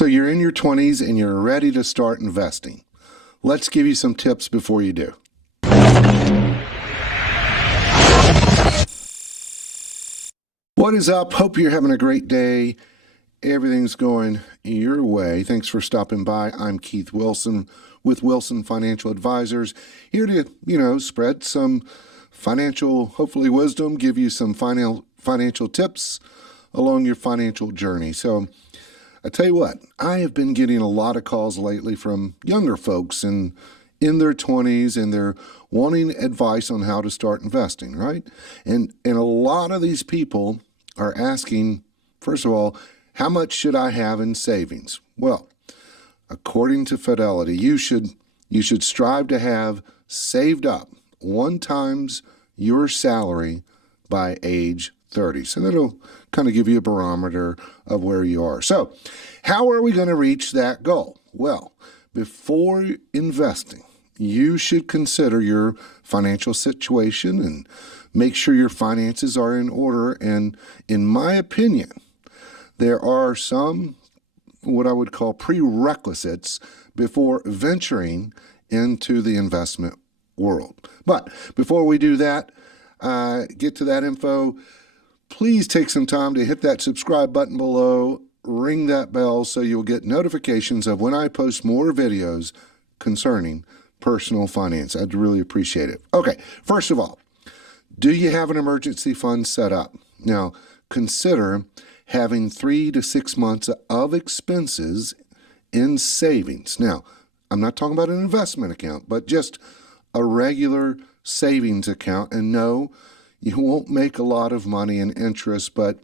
So you're in your 20s and you're ready to start investing. Let's give you some tips before you do. What is up? Hope you're having a great day. Everything's going your way. Thanks for stopping by. I'm Keith Wilson with Wilson Financial Advisors, here to, spread some financial, hopefully wisdom, give you some financial tips along your financial journey. So I tell you what, I have been getting a lot of calls lately from younger folks in their 20s, and they're wanting advice on how to start investing, right? And a lot of these people are asking, first of all, how much should I have in savings? Well, according to Fidelity, you should strive to have saved up 1 times your salary by age 30. So that'll kind of give you a barometer of where you are. So how are we going to reach that goal? Well, before investing, you should consider your financial situation and make sure your finances are in order. And in my opinion, there are some what I would call prerequisites before venturing into the investment world. But before we do that, get to that info, please take some time to hit that subscribe button below, ring that bell so you'll get notifications of when I post more videos concerning personal finance. I'd really appreciate it. Okay, first of all, do you have an emergency fund set up? Now, consider having 3 to 6 months of expenses in savings. Now, I'm not talking about an investment account, but just a regular savings account. And no, you won't make a lot of money in interest, but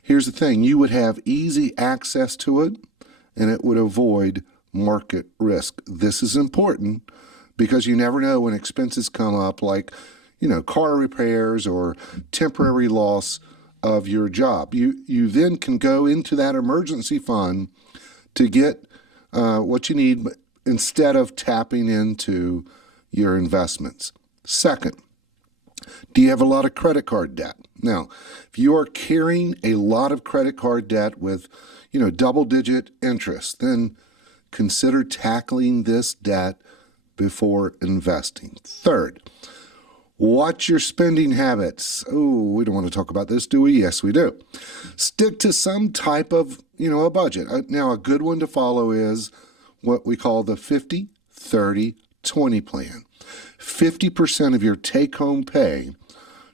here's the thing. You would have easy access to it, and it would avoid market risk. This is important because you never know when expenses come up, like, car repairs or temporary loss of your job. You then can go into that emergency fund to get what you need instead of tapping into your investments. Second, do you have a lot of credit card debt? Now, if you are carrying a lot of credit card debt with, double-digit interest, then consider tackling this debt before investing. Third, watch your spending habits. Oh, we don't want to talk about this, do we? Yes, we do. Stick to some type of, a budget. Now, a good one to follow is what we call the 50-30-20 plan. 50% of your take-home pay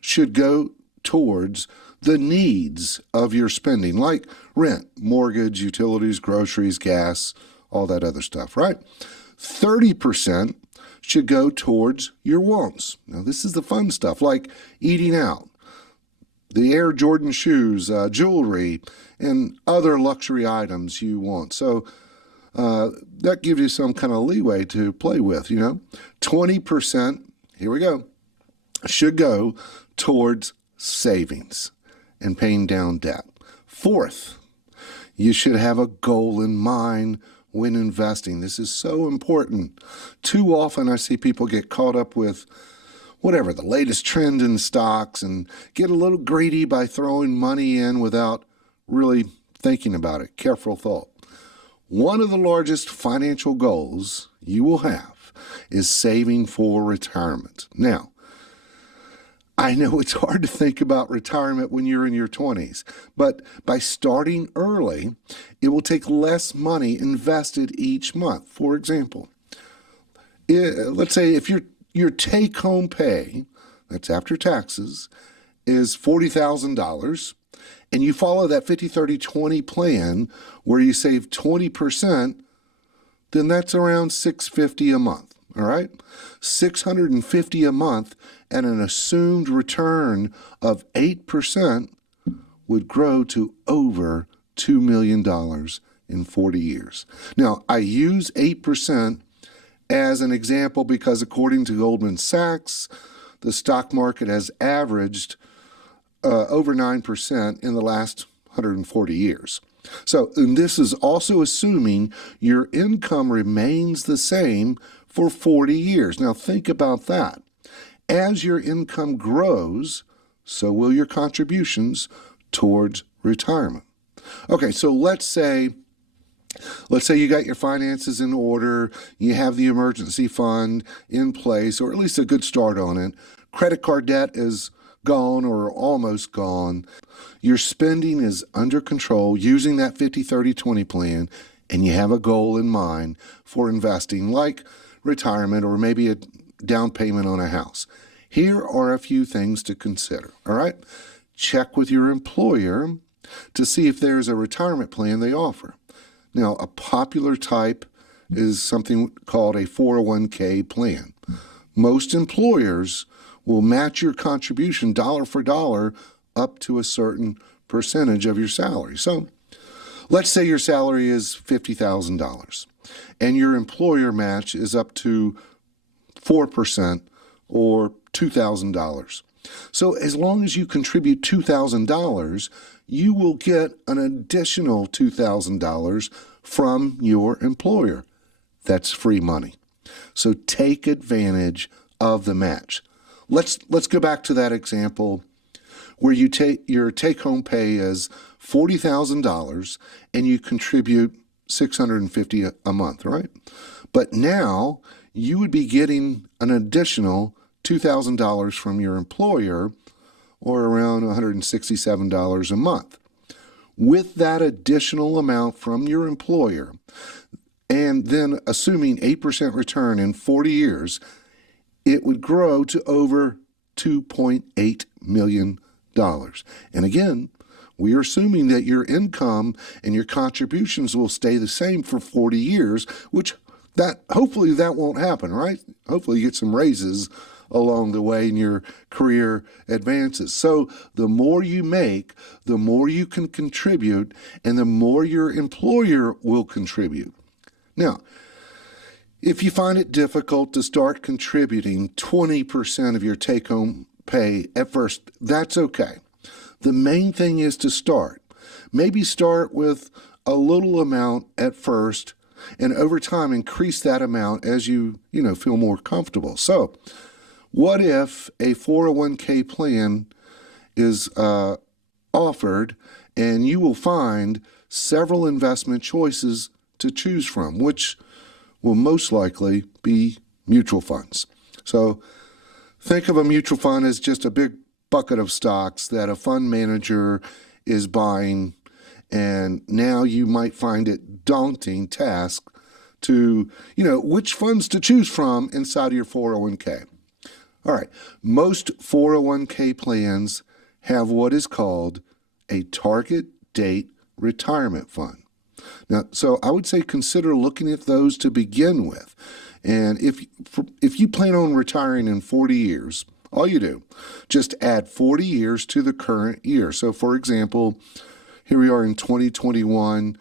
should go towards the needs of your spending, like rent, mortgage, utilities, groceries, gas, all that other stuff, right? 30% should go towards your wants. Now, this is the fun stuff, like eating out, the Air Jordan shoes, jewelry, and other luxury items you want. So that gives you some kind of leeway to play with, 20%, here we go, should go towards savings and paying down debt. Fourth, you should have a goal in mind when investing. This is so important. Too often I see people get caught up with whatever, the latest trend in stocks, and get a little greedy by throwing money in without really thinking about it. Careful thought. One of the largest financial goals you will have is saving for retirement. Now, I know it's hard to think about retirement when you're in your 20s, but by starting early, it will take less money invested each month. For example, let's say if your take-home pay, that's after taxes, is $40,000, and you follow that 50-30-20 plan where you save 20%, then that's around $650 a month. All right, $650 a month and an assumed return of 8% would grow to over $2 million in 40 years. Now, I use 8% as an example because according to Goldman Sachs, the stock market has averaged over 9% in the last 140 years. So, and this is also assuming your income remains the same for 40 years. Now think about that. As your income grows, so will your contributions towards retirement. Okay, so let's say Let's say you got your finances in order, you have the emergency fund in place, or at least a good start on it. Credit card debt is gone or almost gone. Your spending is under control using that 50-30-20 plan, and you have a goal in mind for investing like retirement or maybe a down payment on a house. Here are a few things to consider, all right? Check with your employer to see if there's a retirement plan they offer. Now, a popular type is something called a 401k plan. Most employers will match your contribution dollar for dollar up to a certain percentage of your salary. So let's say your salary is $50,000 and your employer match is up to 4% or $2,000. So as long as you contribute $2,000, you will get an additional $2,000 from your employer. That's free money. So take advantage of the match. Let's go back to that example where your take-home pay is $40,000 and you contribute $650 a month, right? But now you would be getting an additional $2,000 from your employer, or around $167 a month. With that additional amount from your employer, and then assuming 8% return in 40 years, it would grow to over $2.8 million. And again, we are assuming that your income and your contributions will stay the same for 40 years, which hopefully that won't happen, right? Hopefully you get some raises along the way in your career advances. So the more you make, the more you can contribute, and the more your employer will contribute. Now, if you find it difficult to start contributing 20% of your take-home pay at first, that's okay. The main thing is to start. Maybe start with a little amount at first, and over time increase that amount as you feel more comfortable. So what if a 401k plan is offered, and you will find several investment choices to choose from, which will most likely be mutual funds. So think of a mutual fund as just a big bucket of stocks that a fund manager is buying, and now you might find it daunting task to, which funds to choose from inside of your 401k. All right, most 401k plans have what is called a target date retirement fund. Now, so I would say consider looking at those to begin with. And if you plan on retiring in 40 years, all you do, just add 40 years to the current year. So for example, here we are in 2021,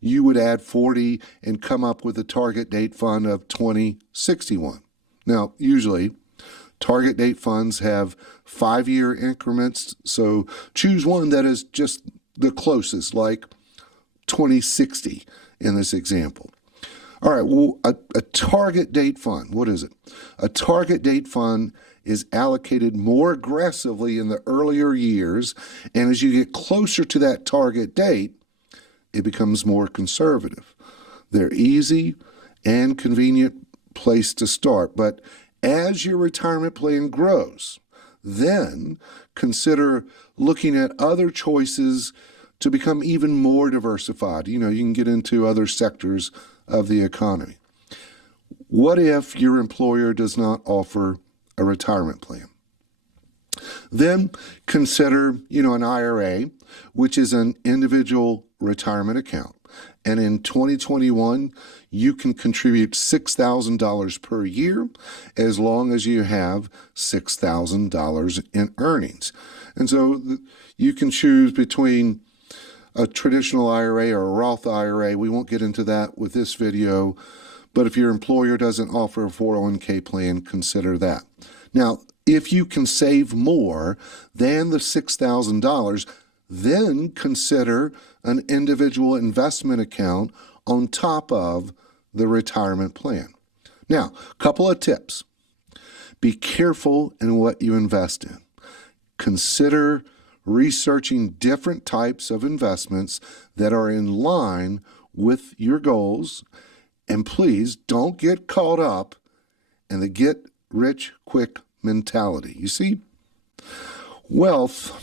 you would add 40 and come up with a target date fund of 2061. Now, usually, target date funds have 5-year increments, so choose one that is just the closest, like 2060 in this example. All right, well, a target date fund, what is it? A target date fund is allocated more aggressively in the earlier years, and as you get closer to that target date, it becomes more conservative. They're easy and convenient place to start, but as your retirement plan grows, then consider looking at other choices to become even more diversified. You can get into other sectors of the economy. What if your employer does not offer a retirement plan? Then consider, an IRA, which is an individual retirement account. And in 2021, you can contribute $6,000 per year as long as you have $6,000 in earnings. And so you can choose between a traditional IRA or a Roth IRA. We won't get into that with this video, but if your employer doesn't offer a 401k plan, consider that. Now, if you can save more than the $6,000, then consider an individual investment account on top of the retirement plan. Now, a couple of tips. Be careful in what you invest in. Consider researching different types of investments that are in line with your goals. And please don't get caught up in the get rich quick mentality. You see, wealth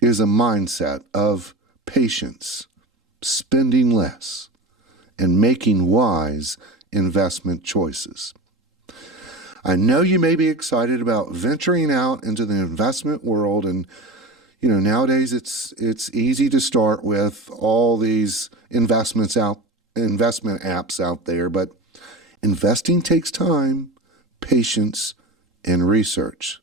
is a mindset of patience, spending less, and making wise investment choices. I know you may be excited about venturing out into the investment world, and nowadays it's easy to start with all these investment apps out there, but investing takes time, patience, and research.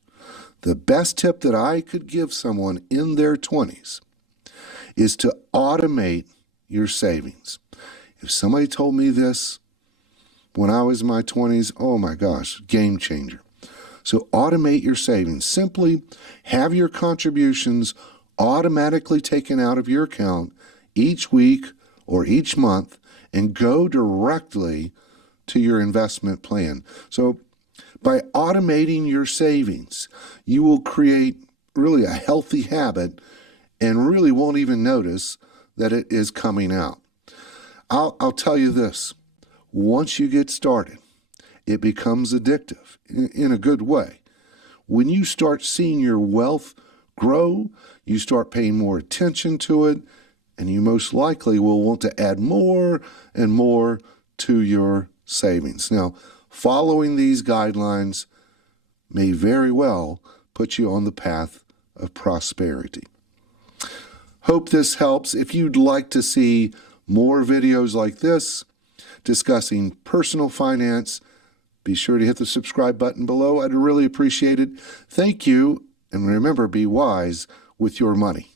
The best tip that I could give someone in their 20s is to automate your savings. If somebody told me this when I was in my 20s, oh my gosh, game changer. So automate your savings. Simply have your contributions automatically taken out of your account each week or each month and go directly to your investment plan. So by automating your savings, you will create really a healthy habit and really won't even notice that it is coming out. I'll tell you this, once you get started, it becomes addictive in a good way. When you start seeing your wealth grow, you start paying more attention to it, and you most likely will want to add more and more to your savings. Now, following these guidelines may very well put you on the path of prosperity. Hope this helps. If you'd like to see more videos like this discussing personal finance, be sure to hit the subscribe button below. I'd really appreciate it. Thank you, and remember, be wise with your money.